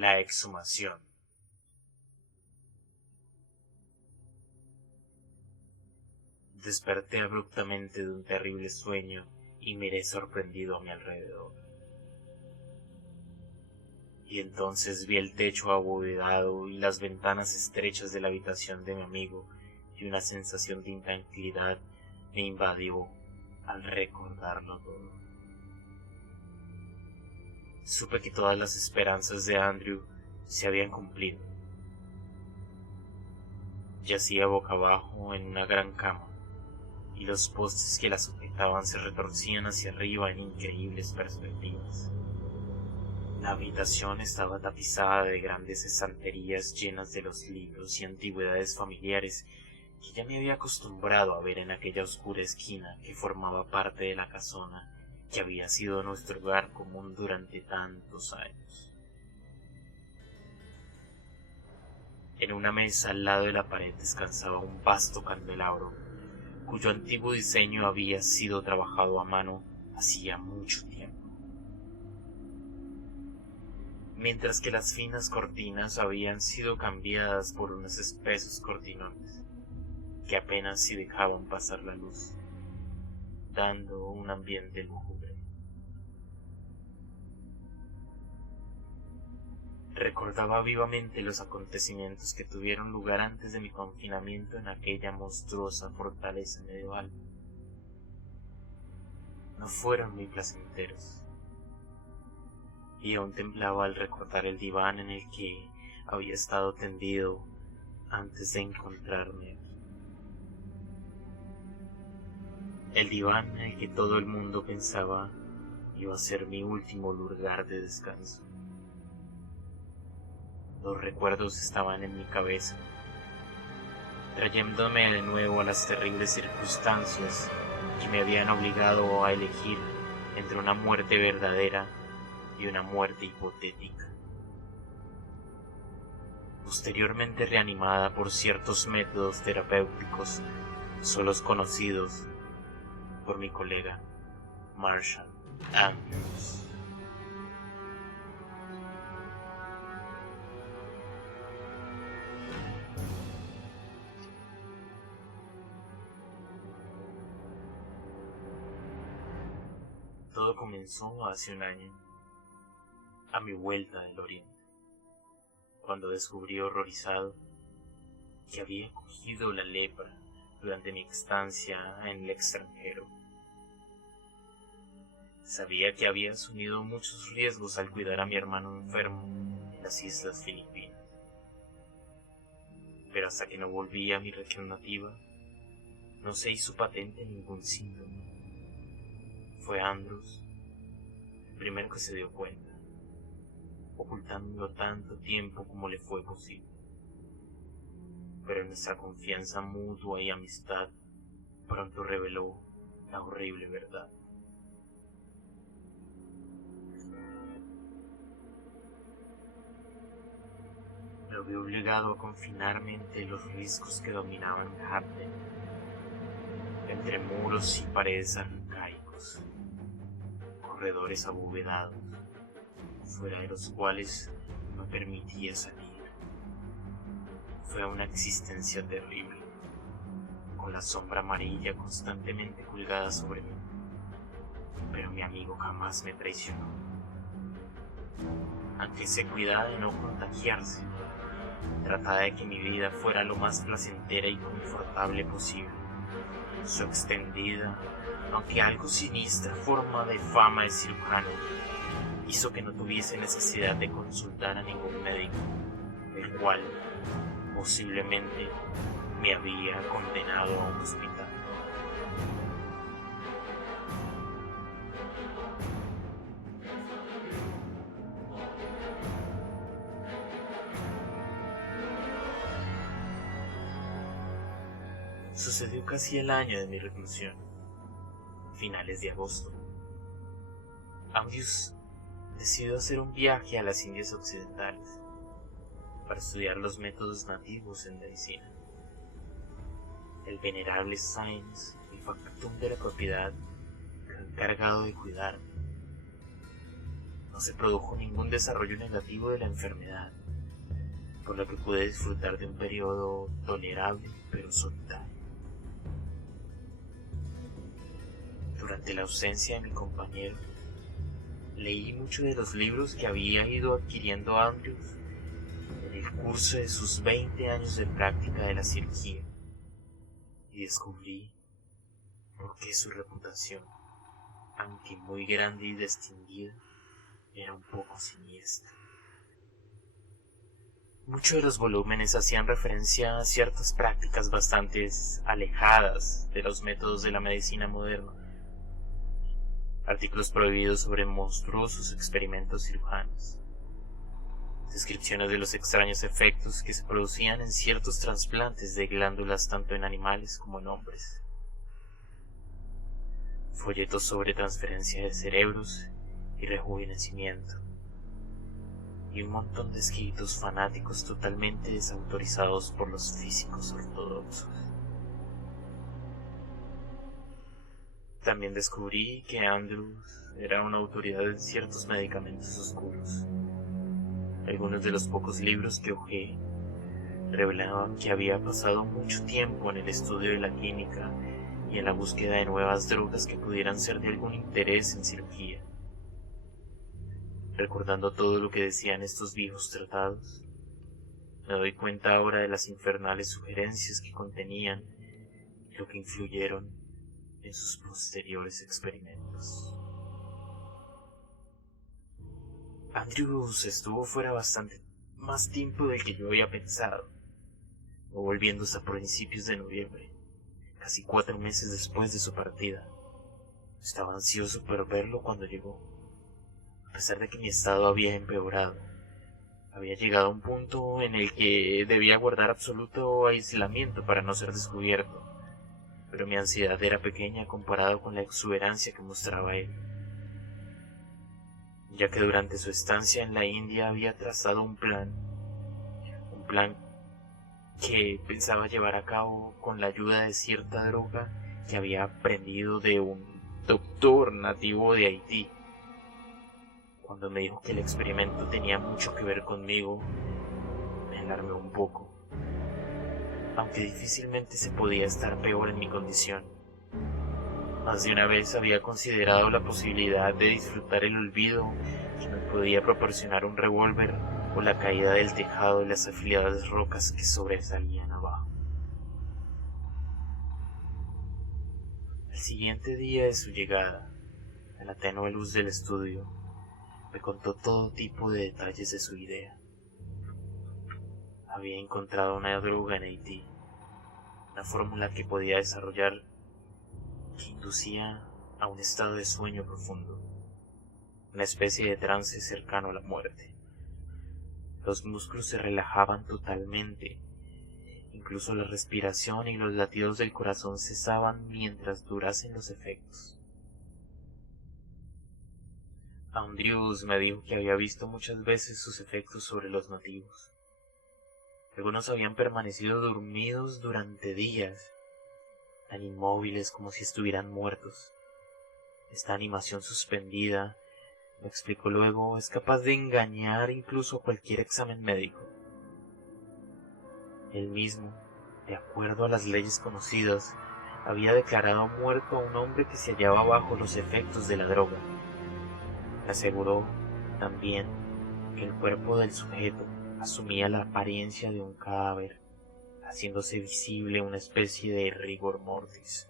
La exhumación. Desperté abruptamente de un terrible sueño y miré sorprendido a mi alrededor. Y entonces vi el techo abovedado y las ventanas estrechas de la habitación de mi amigo, y una sensación de intranquilidad me invadió al recordarlo todo. Supe que todas las esperanzas de Andrew se habían cumplido. Yacía boca abajo en una gran cama, y los postes que la sujetaban se retorcían hacia arriba en increíbles perspectivas. La habitación estaba tapizada de grandes estanterías llenas de los libros y antigüedades familiares que ya me había acostumbrado a ver en aquella oscura esquina que formaba parte de la casona que había sido nuestro hogar común durante tantos años. En una mesa al lado de la pared descansaba un vasto candelabro, cuyo antiguo diseño había sido trabajado a mano hacía mucho tiempo, mientras que las finas cortinas habían sido cambiadas por unos espesos cortinones que apenas si dejaban pasar la luz, dando un ambiente lúgubre. Recordaba vivamente los acontecimientos que tuvieron lugar antes de mi confinamiento en aquella monstruosa fortaleza medieval. No fueron muy placenteros, y aún temblaba al recordar el diván en el que había estado tendido antes de encontrarme aquí. El diván en el que todo el mundo pensaba iba a ser mi último lugar de descanso. Los recuerdos estaban en mi cabeza, trayéndome de nuevo a las terribles circunstancias que me habían obligado a elegir entre una muerte verdadera y una muerte hipotética. Posteriormente reanimada por ciertos métodos terapéuticos solos conocidos por mi colega Marshall Andrews. Todo comenzó hace un año, a mi vuelta del Oriente, cuando descubrí horrorizado que había cogido la lepra durante mi estancia en el extranjero. Sabía que había asumido muchos riesgos al cuidar a mi hermano enfermo en las Islas Filipinas, pero hasta que no volví a mi región nativa, no se hizo patente ningún síntoma. Fue Andrews el primero que se dio cuenta, ocultándolo tanto tiempo como le fue posible. Pero nuestra confianza mutua y amistad pronto reveló la horrible verdad. Me vi obligado a confinarme entre los riscos que dominaban Hampden, entre muros y paredes arcaicos, corredores abovedados, fuera de los cuales no me permitía salir. Fue una existencia terrible, con la sombra amarilla constantemente colgada sobre mí, pero mi amigo jamás me traicionó. Aunque se cuidaba de no contagiarse, trataba de que mi vida fuera lo más placentera y confortable posible. Su extendida, aunque algo sinistra forma de fama de cirujano hizo que no tuviese necesidad de consultar a ningún médico, el cual posiblemente me había condenado a un hospital. Sucedió casi el año de mi reclusión, finales de agosto. Andrews decidió hacer un viaje a las Indias Occidentales para estudiar los métodos nativos en medicina. El venerable Symes, el factotum de la propiedad, quedó encargado de cuidarme. no se produjo ningún desarrollo negativo de la enfermedad, por lo que pude disfrutar de un periodo tolerable pero solitario. Durante la ausencia de mi compañero, leí muchos de los libros que había ido adquiriendo Andrews en el curso de sus 20 años de práctica de la cirugía, y descubrí por qué su reputación, aunque muy grande y distinguida, era un poco siniestra. Muchos de los volúmenes hacían referencia a ciertas prácticas bastante alejadas de los métodos de la medicina moderna. Artículos prohibidos sobre monstruosos experimentos cirujanos. Descripciones de los extraños efectos que se producían en ciertos trasplantes de glándulas tanto en animales como en hombres. Folletos sobre transferencia de cerebros y rejuvenecimiento. Y un montón de escritos fanáticos totalmente desautorizados por los físicos ortodoxos. También descubrí que Andrews era una autoridad en ciertos medicamentos oscuros. Algunos de los pocos libros que hojeé revelaban que había pasado mucho tiempo en el estudio de la química y en la búsqueda de nuevas drogas que pudieran ser de algún interés en cirugía. Recordando todo lo que decían estos viejos tratados, me doy cuenta ahora de las infernales sugerencias que contenían y lo que influyeron en sus posteriores experimentos. Andrews estuvo fuera bastante más tiempo del que yo había pensado, no volviendo hasta principios de noviembre, casi 4 meses después de su partida. Estaba ansioso por verlo cuando llegó. A pesar de que mi estado había empeorado, había llegado a un punto en el que debía guardar absoluto aislamiento para no ser descubierto, pero mi ansiedad era pequeña comparado con la exuberancia que mostraba él, ya que durante su estancia en la India había trazado un plan que pensaba llevar a cabo con la ayuda de cierta droga que había aprendido de un doctor nativo de Haití. Cuando me dijo que el experimento tenía mucho que ver conmigo, me alarmé un poco, aunque difícilmente se podía estar peor en mi condición. Más de una vez había considerado la posibilidad de disfrutar el olvido que me podía proporcionar un revólver o la caída del tejado de las afiladas rocas que sobresalían abajo. El siguiente día de su llegada, a la tenue luz del estudio, me contó todo tipo de detalles de su idea. Había encontrado una droga en Haití, una fórmula que podía desarrollar que inducía a un estado de sueño profundo, una especie de trance cercano a la muerte. Los músculos se relajaban totalmente, incluso la respiración y los latidos del corazón cesaban mientras durasen los efectos. Andrews me dijo que había visto muchas veces sus efectos sobre los nativos. Algunos habían permanecido dormidos durante días, tan inmóviles como si estuvieran muertos. Esta animación suspendida, me explicó luego, es capaz de engañar incluso a cualquier examen médico. Él mismo, de acuerdo a las leyes conocidas, había declarado muerto a un hombre que se hallaba bajo los efectos de la droga. Aseguró también que el cuerpo del sujeto asumía la apariencia de un cadáver, haciéndose visible una especie de rigor mortis.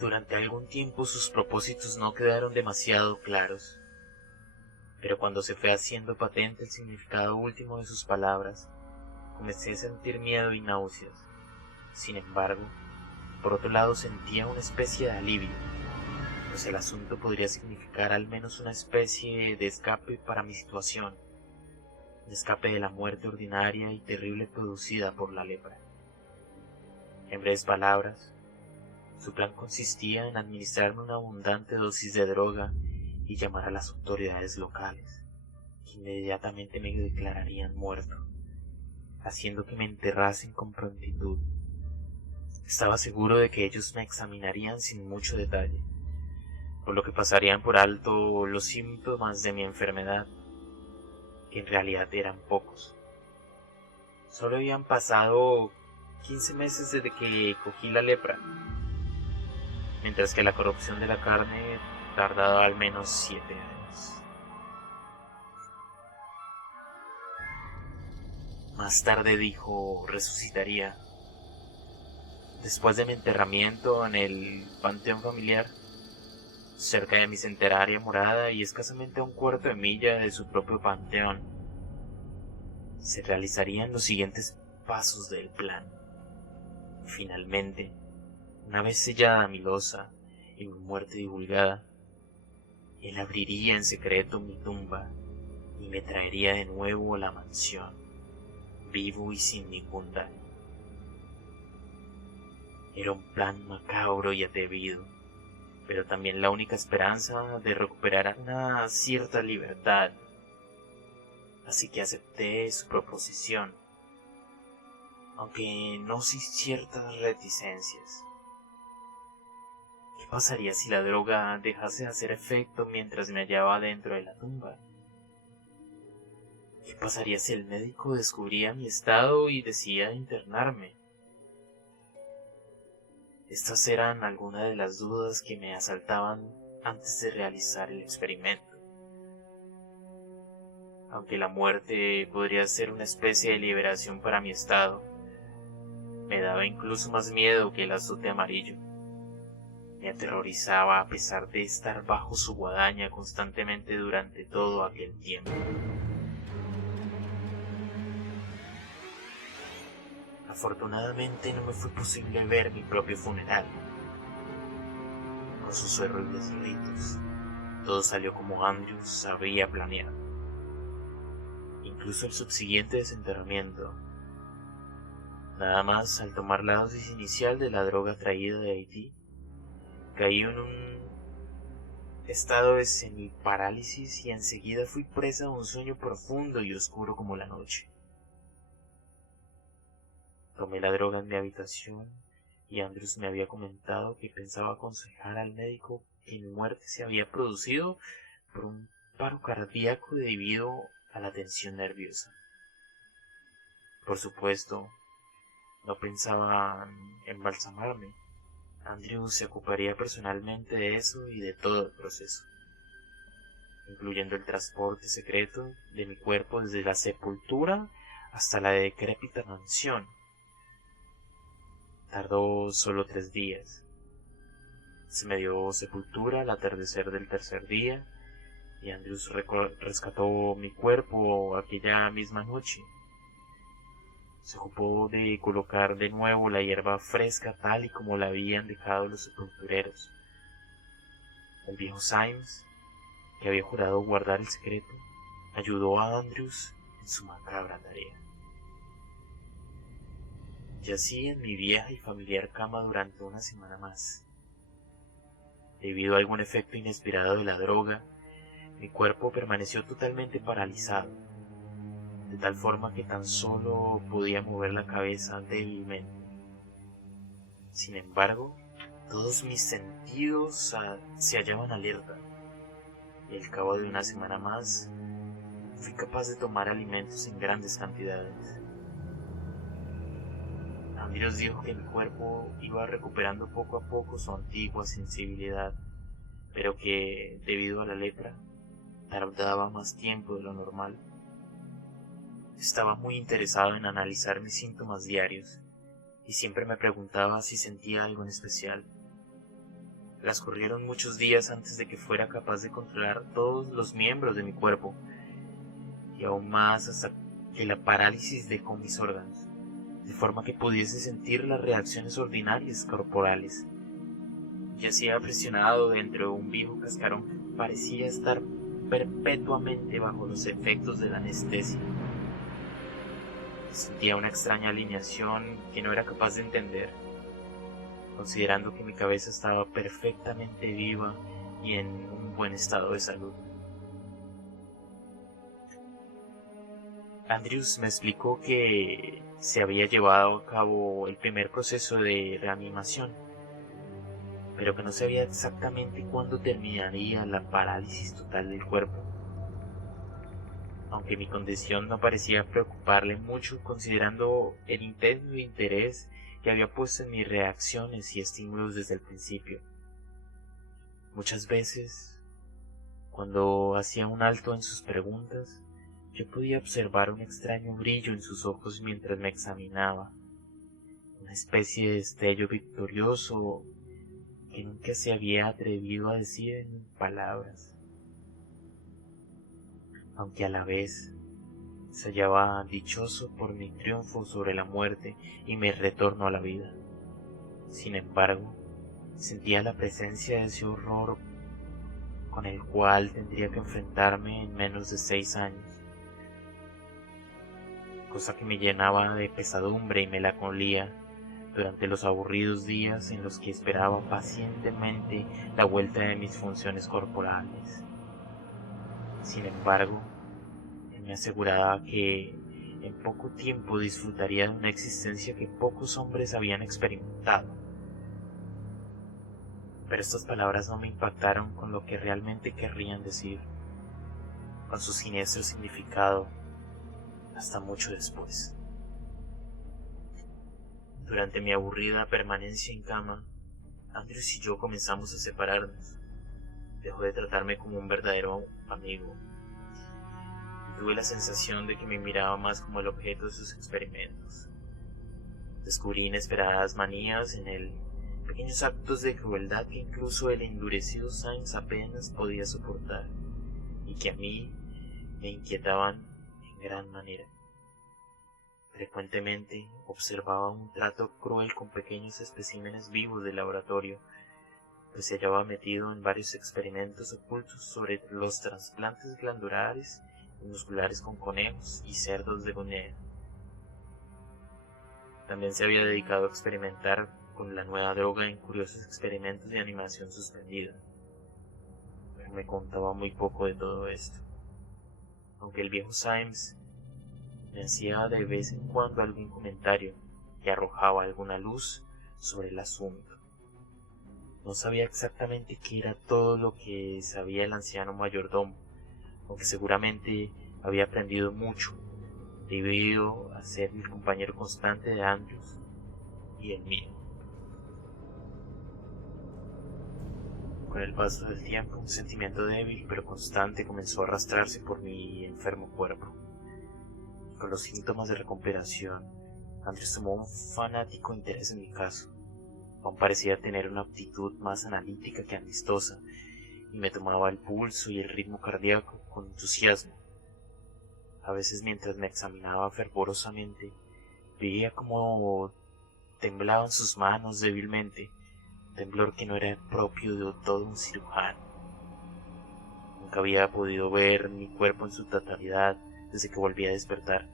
Durante algún tiempo sus propósitos no quedaron demasiado claros, pero cuando se fue haciendo patente el significado último de sus palabras, comencé a sentir miedo y náuseas. Sin embargo, por otro lado sentía una especie de alivio, pues el asunto podría significar al menos una especie de escape para mi situación, un escape de la muerte ordinaria y terrible producida por la lepra. En breves palabras, su plan consistía en administrarme una abundante dosis de droga y llamar a las autoridades locales, que inmediatamente me declararían muerto, haciendo que me enterrasen con prontitud. Estaba seguro de que ellos me examinarían sin mucho detalle, por lo que pasarían por alto los síntomas de mi enfermedad, que en realidad eran pocos. Solo habían pasado 15 meses desde que cogí la lepra, mientras que la corrupción de la carne tardaba al menos 7 años. Más tarde dijo resucitaría. Después de mi enterramiento en el panteón familiar, cerca de mi centenaria morada y escasamente a un cuarto de milla de su propio panteón, se realizarían los siguientes pasos del plan. Finalmente, una vez sellada mi losa y mi muerte divulgada, él abriría en secreto mi tumba y me traería de nuevo a la mansión, vivo y sin ningún daño. Era un plan macabro y atrevido, pero también la única esperanza de recuperar una cierta libertad. Así que acepté su proposición, aunque no sin ciertas reticencias. ¿Qué pasaría si la droga dejase de hacer efecto mientras me hallaba dentro de la tumba? ¿Qué pasaría si el médico descubría mi estado y decidía internarme? Estas eran algunas de las dudas que me asaltaban antes de realizar el experimento. Aunque la muerte podría ser una especie de liberación para mi estado, me daba incluso más miedo que el azote amarillo. Me aterrorizaba a pesar de estar bajo su guadaña constantemente durante todo aquel tiempo. Afortunadamente no me fue posible ver mi propio funeral, con sus horribles ritos. Todo salió como Andrews había planeado. Incluso el subsiguiente desenterramiento. Nada más al tomar la dosis inicial de la droga traída de Haití, caí en un estado de semiparálisis y enseguida fui presa de un sueño profundo y oscuro como la noche. Tomé la droga en mi habitación y Andrews me había comentado que pensaba aconsejar al médico que mi muerte se había producido por un paro cardíaco debido a la tensión nerviosa. Por supuesto, no pensaba en embalsamarme. Andrews se ocuparía personalmente de eso y de todo el proceso, incluyendo el transporte secreto de mi cuerpo desde la sepultura hasta la decrépita mansión. Tardó solo 3 días. Se me dio sepultura al atardecer del tercer día y Andrews rescató mi cuerpo aquella misma noche. Se ocupó de colocar de nuevo la hierba fresca tal y como la habían dejado los sepultureros. El viejo Symes, que había jurado guardar el secreto, ayudó a Andrews en su macabra tarea. Yací en mi vieja y familiar cama durante una semana más. Debido a algún efecto inesperado de la droga, mi cuerpo permaneció totalmente paralizado, de tal forma que tan solo podía mover la cabeza débilmente. Sin embargo, todos mis sentidos se hallaban alerta, y al cabo de una semana más, fui capaz de tomar alimentos en grandes cantidades. Andrews dijo que mi cuerpo iba recuperando poco a poco su antigua sensibilidad, pero que, debido a la lepra, tardaba más tiempo de lo normal. Estaba muy interesado en analizar mis síntomas diarios, y siempre me preguntaba si sentía algo en especial. Transcurrieron muchos días antes de que fuera capaz de controlar todos los miembros de mi cuerpo, y aún más hasta que la parálisis dejó mis órganos, de forma que pudiese sentir las reacciones ordinarias corporales. Yacía presionado dentro de un viejo cascarón que parecía estar perpetuamente bajo los efectos de la anestesia. Sentía una extraña alineación que no era capaz de entender, considerando que mi cabeza estaba perfectamente viva y en un buen estado de salud. Andrews me explicó que se había llevado a cabo el primer proceso de reanimación, pero que no sabía exactamente cuándo terminaría la parálisis total del cuerpo. Aunque mi condición no parecía preocuparle mucho considerando el intenso interés que había puesto en mis reacciones y estímulos desde el principio. Muchas veces, cuando hacía un alto en sus preguntas, yo podía observar un extraño brillo en sus ojos mientras me examinaba, una especie de destello victorioso que nunca se había atrevido a decir en palabras, aunque a la vez se hallaba dichoso por mi triunfo sobre la muerte y mi retorno a la vida. Sin embargo, sentía la presencia de ese horror con el cual tendría que enfrentarme en menos de 6 años, cosa que me llenaba de pesadumbre y melancolía durante los aburridos días en los que esperaba pacientemente la vuelta de mis funciones corporales. Sin embargo, él me aseguraba que en poco tiempo disfrutaría de una existencia que pocos hombres habían experimentado. Pero estas palabras no me impactaron con lo que realmente querrían decir, con su siniestro significado, hasta mucho después. Durante mi aburrida permanencia en cama, Andrews y yo comenzamos a separarnos. Dejó de tratarme como un verdadero amigo. Tuve la sensación de que me miraba más como el objeto de sus experimentos. Descubrí inesperadas manías en él, pequeños actos de crueldad que incluso el endurecido Symes apenas podía soportar, y que a mí me inquietaban en gran manera. Frecuentemente observaba un trato cruel con pequeños especímenes vivos del laboratorio, pues se hallaba metido en varios experimentos ocultos sobre los trasplantes glandulares y musculares con conejos y cerdos de Guinea. También se había dedicado a experimentar con la nueva droga en curiosos experimentos de animación suspendida, pero me contaba muy poco de todo esto, aunque el viejo Symes me hacía de vez en cuando algún comentario que arrojaba alguna luz sobre el asunto. No sabía exactamente qué era todo lo que sabía el anciano mayordomo, aunque seguramente había aprendido mucho debido a ser el compañero constante de Andrews y el mío. Con el paso del tiempo, un sentimiento débil pero constante comenzó a arrastrarse por mi enfermo cuerpo. Con los síntomas de recuperación, Andrews tomó un fanático interés en mi caso. Aún parecía tener una aptitud más analítica que amistosa, y me tomaba el pulso y el ritmo cardíaco con entusiasmo. A veces, mientras me examinaba fervorosamente, veía cómo temblaban sus manos débilmente, un temblor que no era propio de todo un cirujano. Nunca había podido ver mi cuerpo en su totalidad desde que volví a despertar,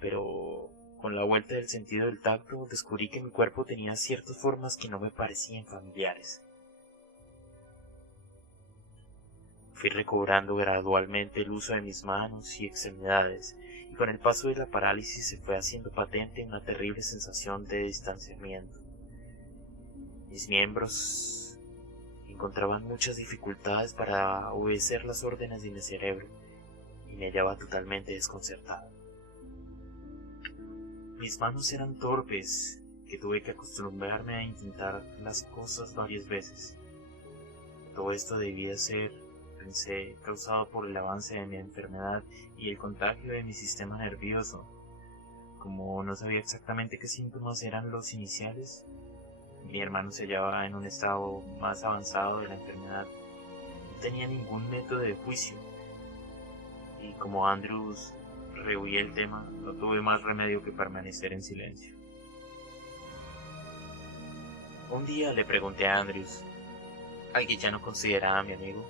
pero con la vuelta del sentido del tacto descubrí que mi cuerpo tenía ciertas formas que no me parecían familiares. Fui recobrando gradualmente el uso de mis manos y extremidades, y con el paso de la parálisis se fue haciendo patente una terrible sensación de distanciamiento. Mis miembros encontraban muchas dificultades para obedecer las órdenes de mi cerebro, y me hallaba totalmente desconcertado. Mis manos eran torpes, que tuve que acostumbrarme a intentar las cosas varias veces. Todo esto debía ser, pensé, causado por el avance de mi enfermedad y el contagio de mi sistema nervioso. Como no sabía exactamente qué síntomas eran los iniciales, mi hermano se hallaba en un estado más avanzado de la enfermedad. No tenía ningún método de juicio, y como Andrews rehuía el tema, no tuve más remedio que permanecer en silencio. Un día le pregunté a Andrews, al que ya no consideraba mi amigo,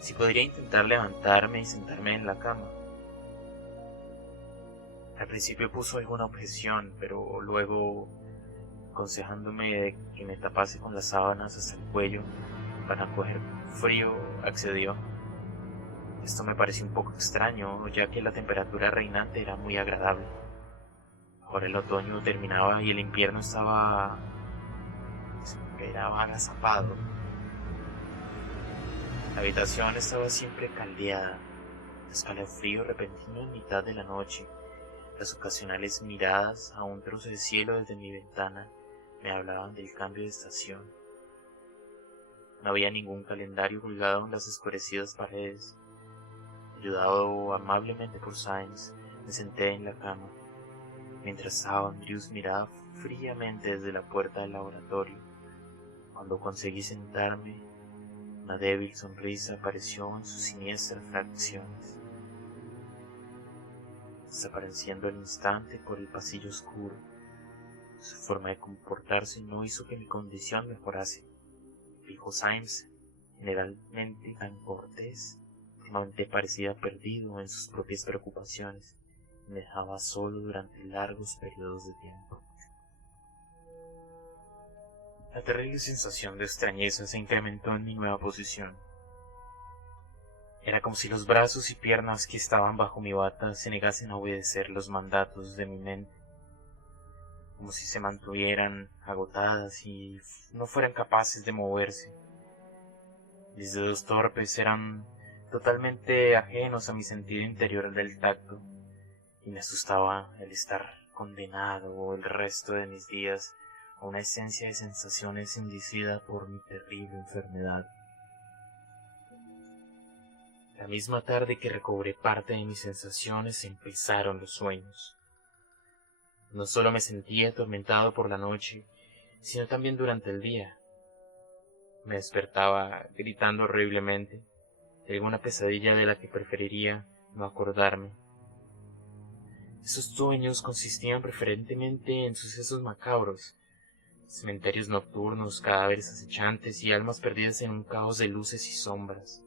si podría intentar levantarme y sentarme en la cama. Al principio puso alguna objeción, pero luego, aconsejándome de que me tapase con las sábanas hasta el cuello para no coger frío, accedió. Esto me pareció un poco extraño, ya que la temperatura reinante era muy agradable. Ahora el otoño terminaba y el invierno estaba esperaba agazapado. La habitación estaba siempre caldeada, el escalofrío repentino en mitad de la noche, las ocasionales miradas a un trozo de cielo desde mi ventana me hablaban del cambio de estación. No había ningún calendario colgado en las oscurecidas paredes. Ayudado amablemente por Symes, me senté en la cama, mientras Andrews miraba fríamente desde la puerta del laboratorio. Cuando conseguí sentarme, una débil sonrisa apareció en sus siniestras fracciones, desapareciendo al instante por el pasillo oscuro. Su forma de comportarse no hizo que mi condición mejorase. Dijo Symes, generalmente tan cortés, últimamente parecía perdido en sus propias preocupaciones y me dejaba solo durante largos periodos de tiempo. La terrible sensación de extrañeza se incrementó en mi nueva posición. Era como si los brazos y piernas que estaban bajo mi bata se negasen a obedecer los mandatos de mi mente, como si se mantuvieran agotadas y no fueran capaces de moverse. Mis dedos torpes eran totalmente ajenos a mi sentido interior del tacto, y me asustaba el estar condenado el resto de mis días a una esencia de sensaciones inducida por mi terrible enfermedad. La misma tarde que recobré parte de mis sensaciones empezaron los sueños. No solo me sentía atormentado por la noche, sino también durante el día. Me despertaba gritando horriblemente de alguna pesadilla de la que preferiría no acordarme. Esos sueños consistían preferentemente en sucesos macabros, cementerios nocturnos, cadáveres acechantes y almas perdidas en un caos de luces y sombras.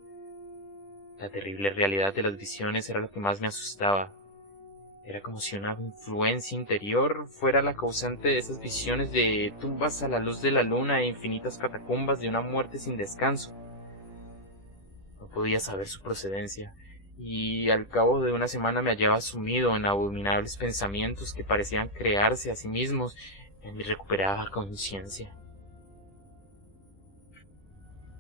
La terrible realidad de las visiones era lo que más me asustaba. Era como si una influencia interior fuera la causante de esas visiones de tumbas a la luz de la luna e infinitas catacumbas de una muerte sin descanso. No podía saber su procedencia, y al cabo de una semana me hallaba sumido en abominables pensamientos que parecían crearse a sí mismos en mi recuperada conciencia.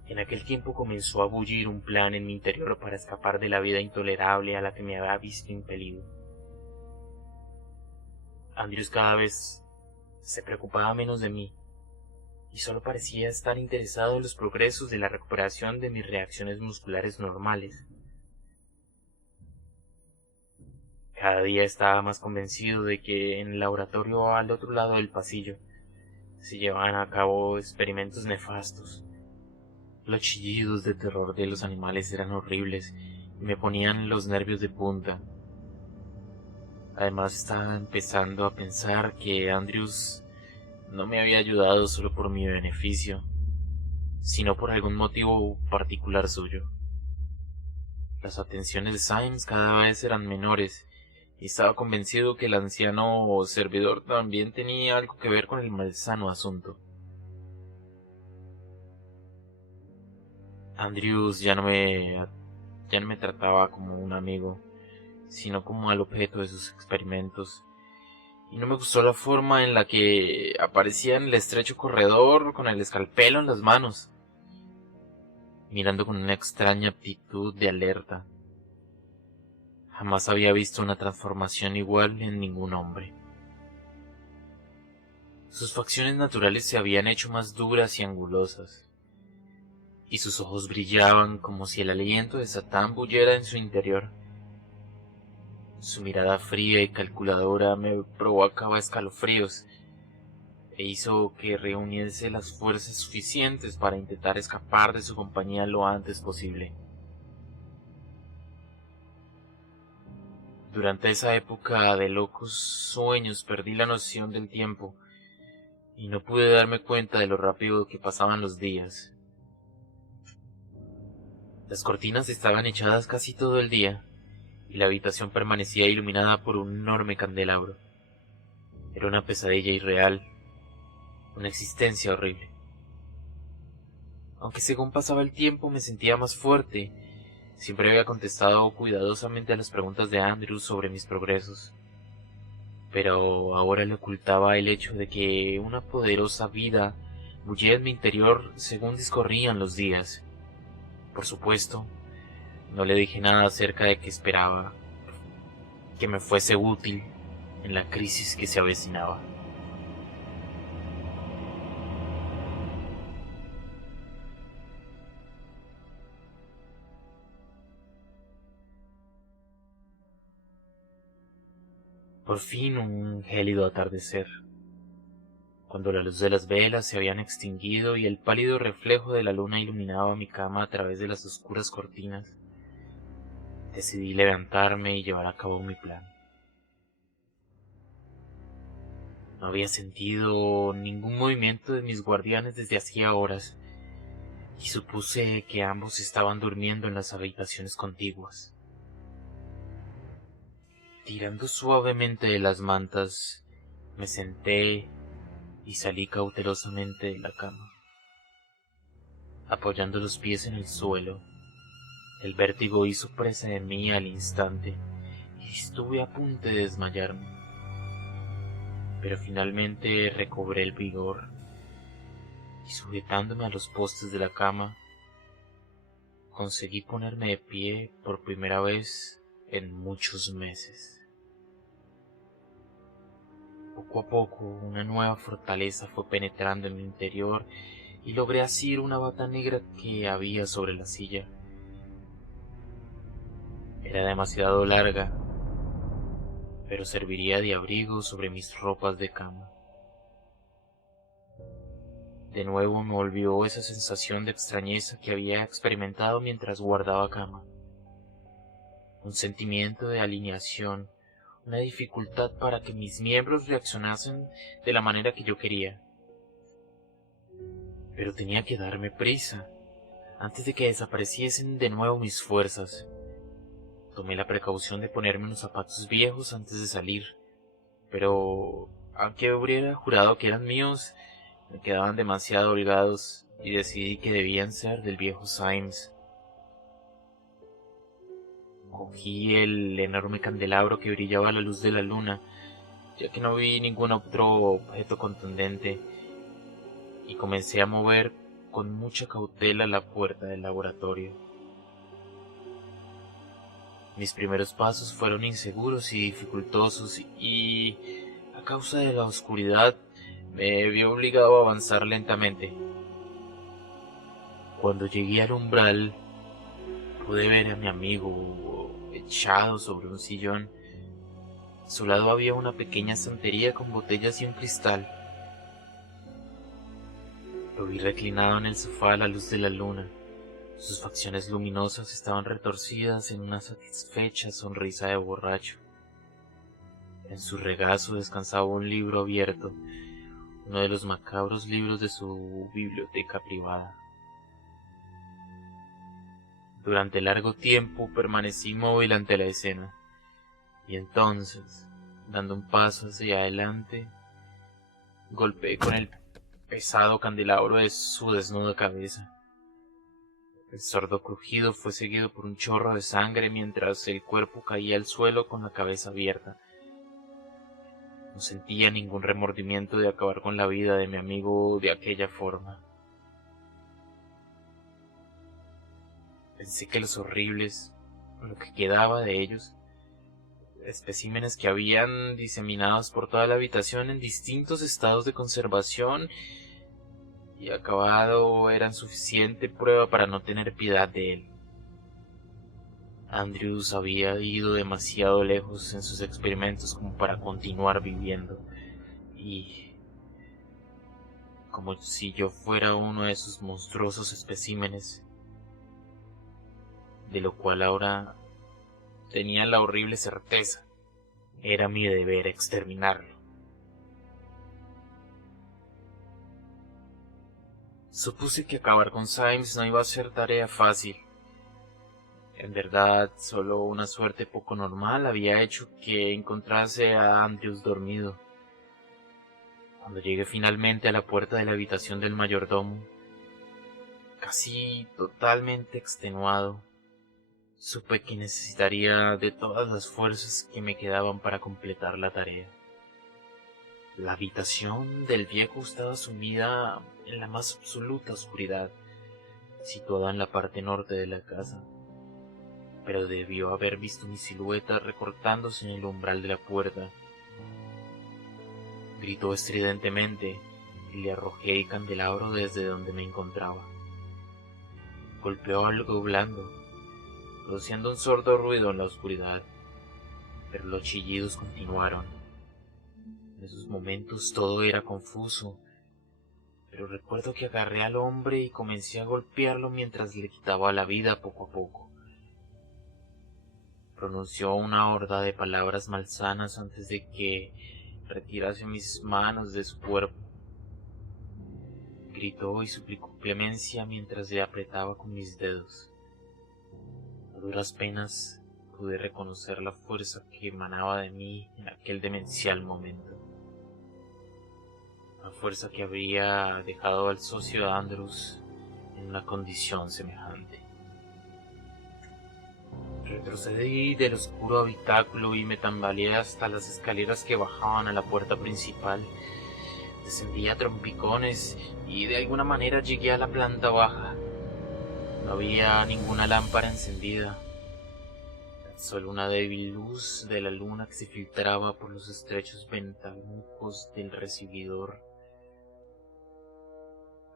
En aquel tiempo comenzó a bullir un plan en mi interior para escapar de la vida intolerable a la que me había visto impelido. Andrews cada vez se preocupaba menos de mí, y solo parecía estar interesado en los progresos de la recuperación de mis reacciones musculares normales. Cada día estaba más convencido de que en el laboratorio al otro lado del pasillo se llevaban a cabo experimentos nefastos. Los chillidos de terror de los animales eran horribles y me ponían los nervios de punta. Además estaba empezando a pensar que Andrews no me había ayudado solo por mi beneficio, sino por algún motivo particular suyo. Las atenciones de Symes cada vez eran menores, y estaba convencido que el anciano servidor también tenía algo que ver con el malsano asunto. Andrews ya no me trataba como un amigo, sino como al objeto de sus experimentos, y no me gustó la forma en la que aparecía en el estrecho corredor con el escalpelo en las manos, mirando con una extraña actitud de alerta. Jamás había visto una transformación igual en ningún hombre. Sus facciones naturales se habían hecho más duras y angulosas, y sus ojos brillaban como si el aliento de Satán bulliera en su interior. Su mirada fría y calculadora me provocaba escalofríos, e hizo que reuniese las fuerzas suficientes para intentar escapar de su compañía lo antes posible. Durante esa época de locos sueños perdí la noción del tiempo y no pude darme cuenta de lo rápido que pasaban los días. Las cortinas estaban echadas casi todo el día y la habitación permanecía iluminada por un enorme candelabro. Era una pesadilla irreal, una existencia horrible. Aunque según pasaba el tiempo me sentía más fuerte, siempre había contestado cuidadosamente a las preguntas de Andrew sobre mis progresos. Pero ahora le ocultaba el hecho de que una poderosa vida Bullía en mi interior según discorrían los días. Por supuesto, no le dije nada acerca de que esperaba que me fuese útil en la crisis que se avecinaba. Por fin un gélido atardecer, cuando la luz de las velas se habían extinguido y el pálido reflejo de la luna iluminaba mi cama a través de las oscuras cortinas, decidí levantarme y llevar a cabo mi plan. No había sentido ningún movimiento de mis guardianes desde hacía horas, y supuse que ambos estaban durmiendo en las habitaciones contiguas. Tirando suavemente de las mantas, me senté y salí cautelosamente de la cama. Apoyando los pies en el suelo, el vértigo hizo presa de mí al instante y estuve a punto de desmayarme. Pero finalmente recobré el vigor y, sujetándome a los postes de la cama, conseguí ponerme de pie por primera vez en muchos meses. Poco a poco, una nueva fortaleza fue penetrando en mi interior y logré asir una bata negra que había sobre la silla. Era demasiado larga, pero serviría de abrigo sobre mis ropas de cama. De nuevo me volvió esa sensación de extrañeza que había experimentado mientras guardaba cama. Un sentimiento de alineación, una dificultad para que mis miembros reaccionasen de la manera que yo quería. Pero tenía que darme prisa, antes de que desapareciesen de nuevo mis fuerzas. Tomé la precaución de ponerme unos zapatos viejos antes de salir, pero aunque hubiera jurado que eran míos, me quedaban demasiado holgados y decidí que debían ser del viejo Symes. Cogí el enorme candelabro que brillaba a la luz de la luna, ya que no vi ningún otro objeto contundente, y comencé a mover con mucha cautela la puerta del laboratorio. Mis primeros pasos fueron inseguros y dificultosos y, a causa de la oscuridad, me vi obligado a avanzar lentamente. Cuando llegué al umbral, pude ver a mi amigo echado sobre un sillón. A su lado había una pequeña estantería con botellas y un cristal. Lo vi reclinado en el sofá a la luz de la luna. Sus facciones luminosas estaban retorcidas en una satisfecha sonrisa de borracho. En su regazo descansaba un libro abierto, uno de los macabros libros de su biblioteca privada. Durante largo tiempo permanecí inmóvil ante la escena, y entonces, dando un paso hacia adelante, golpeé con el pesado candelabro de su desnuda cabeza. El sordo crujido fue seguido por un chorro de sangre mientras el cuerpo caía al suelo con la cabeza abierta. No sentía ningún remordimiento de acabar con la vida de mi amigo de aquella forma. Pensé que los horribles, lo que quedaba de ellos, especímenes que habían diseminados por toda la habitación en distintos estados de conservación y acabado, eran suficiente prueba para no tener piedad de él. Andrews había ido demasiado lejos en sus experimentos como para continuar viviendo, y como si yo fuera uno de esos monstruosos especímenes, de lo cual ahora tenía la horrible certeza, era mi deber exterminarlo. Supuse que acabar con Symes no iba a ser tarea fácil. En verdad, solo una suerte poco normal había hecho que encontrase a Andrews dormido. Cuando llegué finalmente a la puerta de la habitación del mayordomo, casi totalmente extenuado, supe que necesitaría de todas las fuerzas que me quedaban para completar la tarea. La habitación del viejo estaba sumida en la más absoluta oscuridad, situada en la parte norte de la casa, pero debió haber visto mi silueta recortándose en el umbral de la puerta. Gritó estridentemente y le arrojé el candelabro desde donde me encontraba. Golpeó algo blando, produciendo un sordo ruido en la oscuridad, pero los chillidos continuaron. En esos momentos todo era confuso, pero recuerdo que agarré al hombre y comencé a golpearlo mientras le quitaba la vida poco a poco. Pronunció una horda de palabras malsanas antes de que retirase mis manos de su cuerpo. Gritó y suplicó clemencia mientras le apretaba con mis dedos. A duras penas pude reconocer la fuerza que emanaba de mí en aquel demencial momento. La fuerza que habría dejado al socio de Andrews en una condición semejante. Retrocedí del oscuro habitáculo y me tambaleé hasta las escaleras que bajaban a la puerta principal. Descendí a trompicones y de alguna manera llegué a la planta baja. No había ninguna lámpara encendida, tan solo una débil luz de la luna que se filtraba por los estrechos ventanucos del recibidor.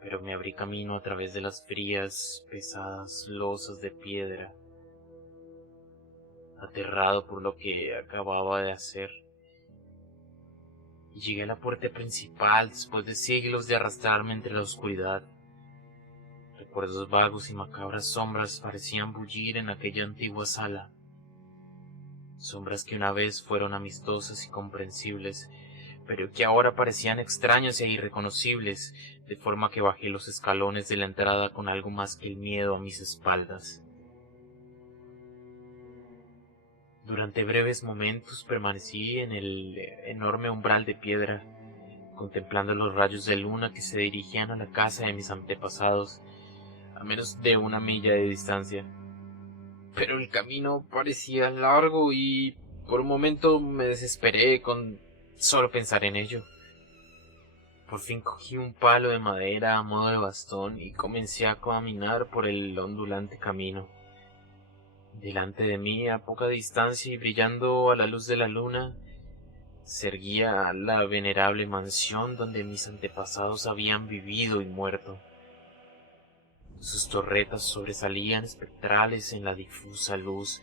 Pero me abrí camino a través de las frías, pesadas losas de piedra, aterrado por lo que acababa de hacer. Y llegué a la puerta principal después de siglos de arrastrarme entre la oscuridad. Recuerdos vagos y macabras sombras parecían bullir en aquella antigua sala. Sombras que una vez fueron amistosas y comprensibles, pero que ahora parecían extrañas e irreconocibles, de forma que bajé los escalones de la entrada con algo más que el miedo a mis espaldas. Durante breves momentos permanecí en el enorme umbral de piedra, contemplando los rayos de luna que se dirigían a la casa de mis antepasados, a menos de 1 milla de distancia. Pero el camino parecía largo y por un momento me desesperé con solo pensar en ello. Por fin cogí un palo de madera a modo de bastón y comencé a caminar por el ondulante camino. Delante de mí, a poca distancia y brillando a la luz de la luna, se erguía la venerable mansión donde mis antepasados habían vivido y muerto. Sus torretas sobresalían espectrales en la difusa luz,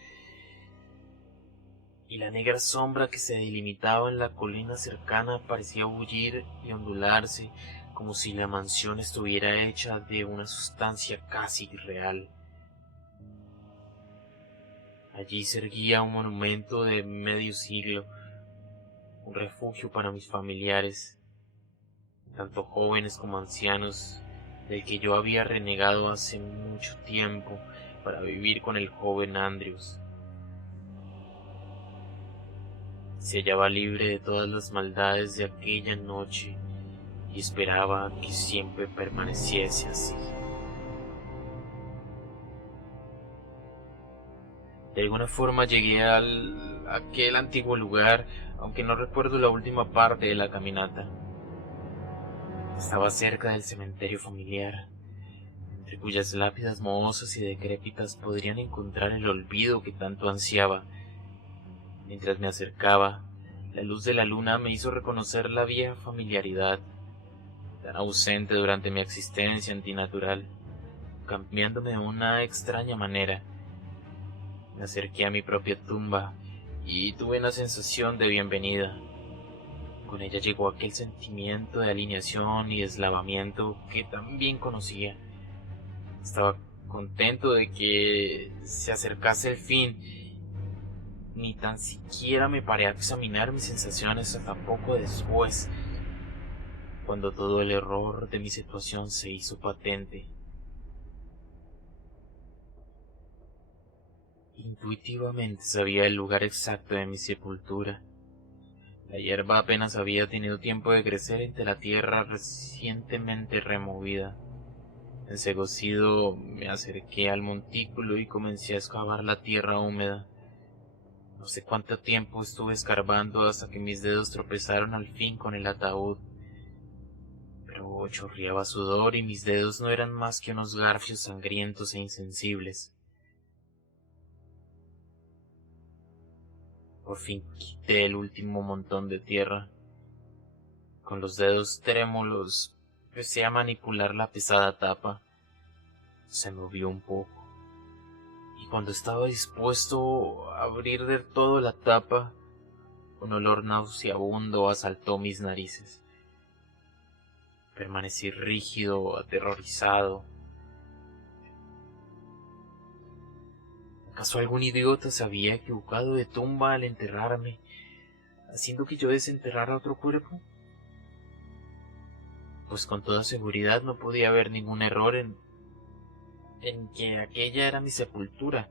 y la negra sombra que se delimitaba en la colina cercana parecía bullir y ondularse como si la mansión estuviera hecha de una sustancia casi irreal. Allí se erguía un monumento de medio siglo, un refugio para mis familiares, tanto jóvenes como ancianos, del que yo había renegado hace mucho tiempo para vivir con el joven Andrews. Se hallaba libre de todas las maldades de aquella noche y esperaba que siempre permaneciese así. De alguna forma llegué a aquel antiguo lugar, aunque no recuerdo la última parte de la caminata. Estaba cerca del cementerio familiar, entre cuyas lápidas mohosas y decrépitas podrían encontrar el olvido que tanto ansiaba. Mientras me acercaba, la luz de la luna me hizo reconocer la vieja familiaridad, tan ausente durante mi existencia antinatural, cambiándome de una extraña manera. Me acerqué a mi propia tumba y tuve una sensación de bienvenida. Con ella llegó aquel sentimiento de alineación y deslavamiento que tan bien conocía. Estaba contento de que se acercase el fin. Ni tan siquiera me paré a examinar mis sensaciones hasta poco después, cuando todo el error de mi situación se hizo patente. Intuitivamente sabía el lugar exacto de mi sepultura. La hierba apenas había tenido tiempo de crecer entre la tierra recientemente removida. Ensegocido me acerqué al montículo y comencé a excavar la tierra húmeda. No sé cuánto tiempo estuve escarbando hasta que mis dedos tropezaron al fin con el ataúd, pero chorreaba sudor y mis dedos no eran más que unos garfios sangrientos e insensibles. Por fin quité el último montón de tierra. Con los dedos trémulos empecé a manipular la pesada tapa. Se movió un poco, y cuando estaba dispuesto a abrir del todo la tapa, un olor nauseabundo asaltó mis narices. Permanecí rígido, aterrorizado. ¿Acaso algún idiota se había equivocado de tumba al enterrarme, haciendo que yo desenterrara otro cuerpo? Pues con toda seguridad no podía haber ningún error en que aquella era mi sepultura.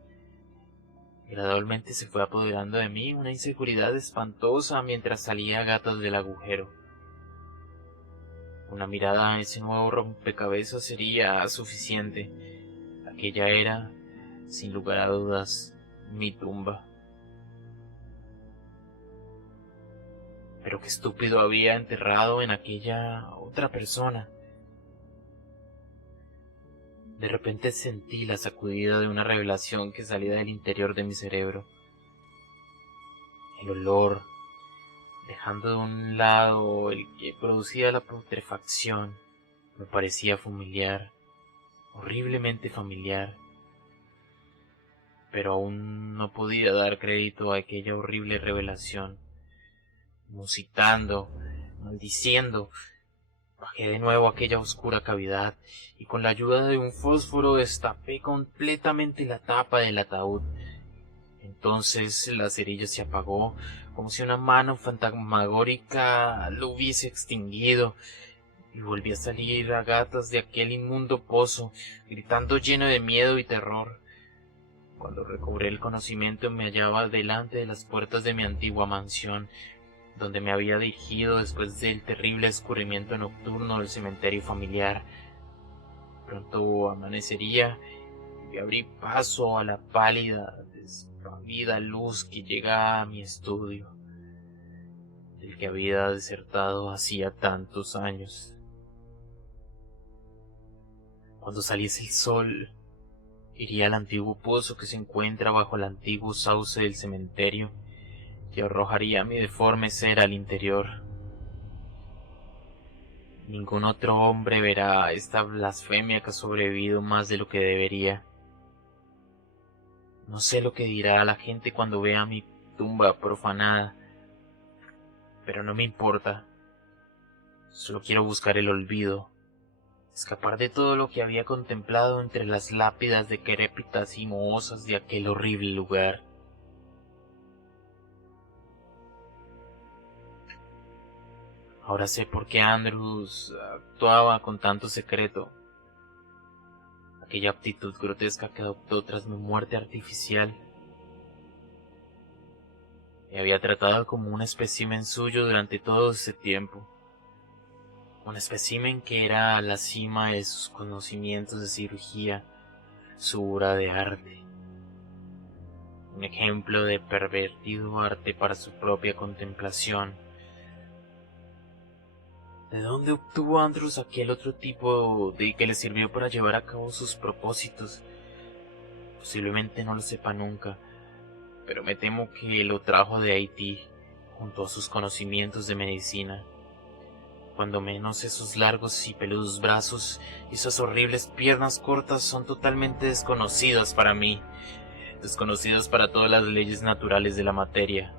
Gradualmente se fue apoderando de mí una inseguridad espantosa mientras salía a gatas del agujero. Una mirada a ese nuevo rompecabezas sería suficiente. Aquella era, sin lugar a dudas, mi tumba. Pero qué estúpido había enterrado en aquella otra persona. De repente sentí la sacudida de una revelación que salía del interior de mi cerebro. El olor, dejando de un lado el que producía la putrefacción, me parecía familiar, horriblemente familiar. Pero aún no podía dar crédito a aquella horrible revelación. Musitando, maldiciendo, bajé de nuevo a aquella oscura cavidad y con la ayuda de un fósforo destapé completamente la tapa del ataúd. Entonces la cerilla se apagó, como si una mano fantasmagórica lo hubiese extinguido, y volví a salir a gatas de aquel inmundo pozo, gritando lleno de miedo y terror. Cuando recobré el conocimiento me hallaba delante de las puertas de mi antigua mansión, donde me había dirigido después del terrible escurrimiento nocturno del cementerio familiar. Pronto amanecería y abrí paso a la pálida, despavida luz que llega a mi estudio, del que había desertado hacía tantos años. Cuando saliese el sol, iría al antiguo pozo que se encuentra bajo el antiguo sauce del cementerio y arrojaría mi deforme ser al interior. Ningún otro hombre verá esta blasfemia que ha sobrevivido más de lo que debería. No sé lo que dirá la gente cuando vea mi tumba profanada, pero no me importa. Solo quiero buscar el olvido, escapar de todo lo que había contemplado entre las lápidas decrépitas y mohosas de aquel horrible lugar. Ahora sé por qué Andrews actuaba con tanto secreto. Aquella aptitud grotesca que adoptó tras mi muerte artificial. Me había tratado como un espécimen suyo durante todo ese tiempo. Un espécimen que era la cima de sus conocimientos de cirugía, su obra de arte. Un ejemplo de pervertido arte para su propia contemplación. ¿De dónde obtuvo Andrews aquel otro tipo de que le sirvió para llevar a cabo sus propósitos? Posiblemente no lo sepa nunca, pero me temo que lo trajo de Haití, junto a sus conocimientos de medicina. Cuando menos esos largos y peludos brazos y esas horribles piernas cortas son totalmente desconocidas para mí, desconocidas para todas las leyes naturales de la materia.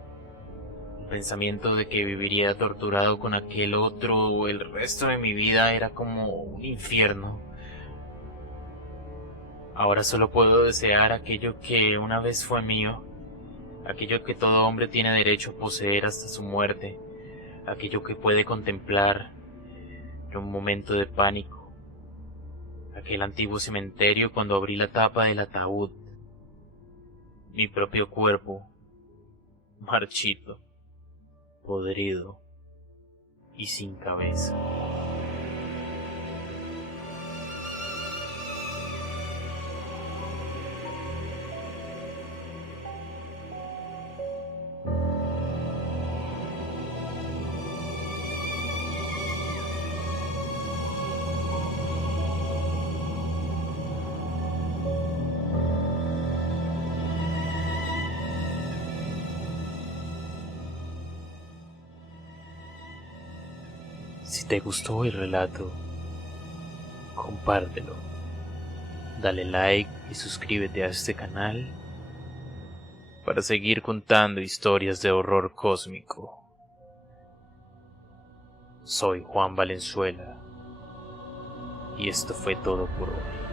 El pensamiento de que viviría torturado con aquel otro el resto de mi vida era como un infierno. Ahora solo puedo desear aquello que una vez fue mío, aquello que todo hombre tiene derecho a poseer hasta su muerte, aquello que puede contemplar en un momento de pánico, aquel antiguo cementerio cuando abrí la tapa del ataúd, mi propio cuerpo, marchito, podrido y sin cabeza. Si te gustó el relato, compártelo, dale like y suscríbete a este canal para seguir contando historias de horror cósmico. Soy Juan Valenzuela y esto fue todo por hoy.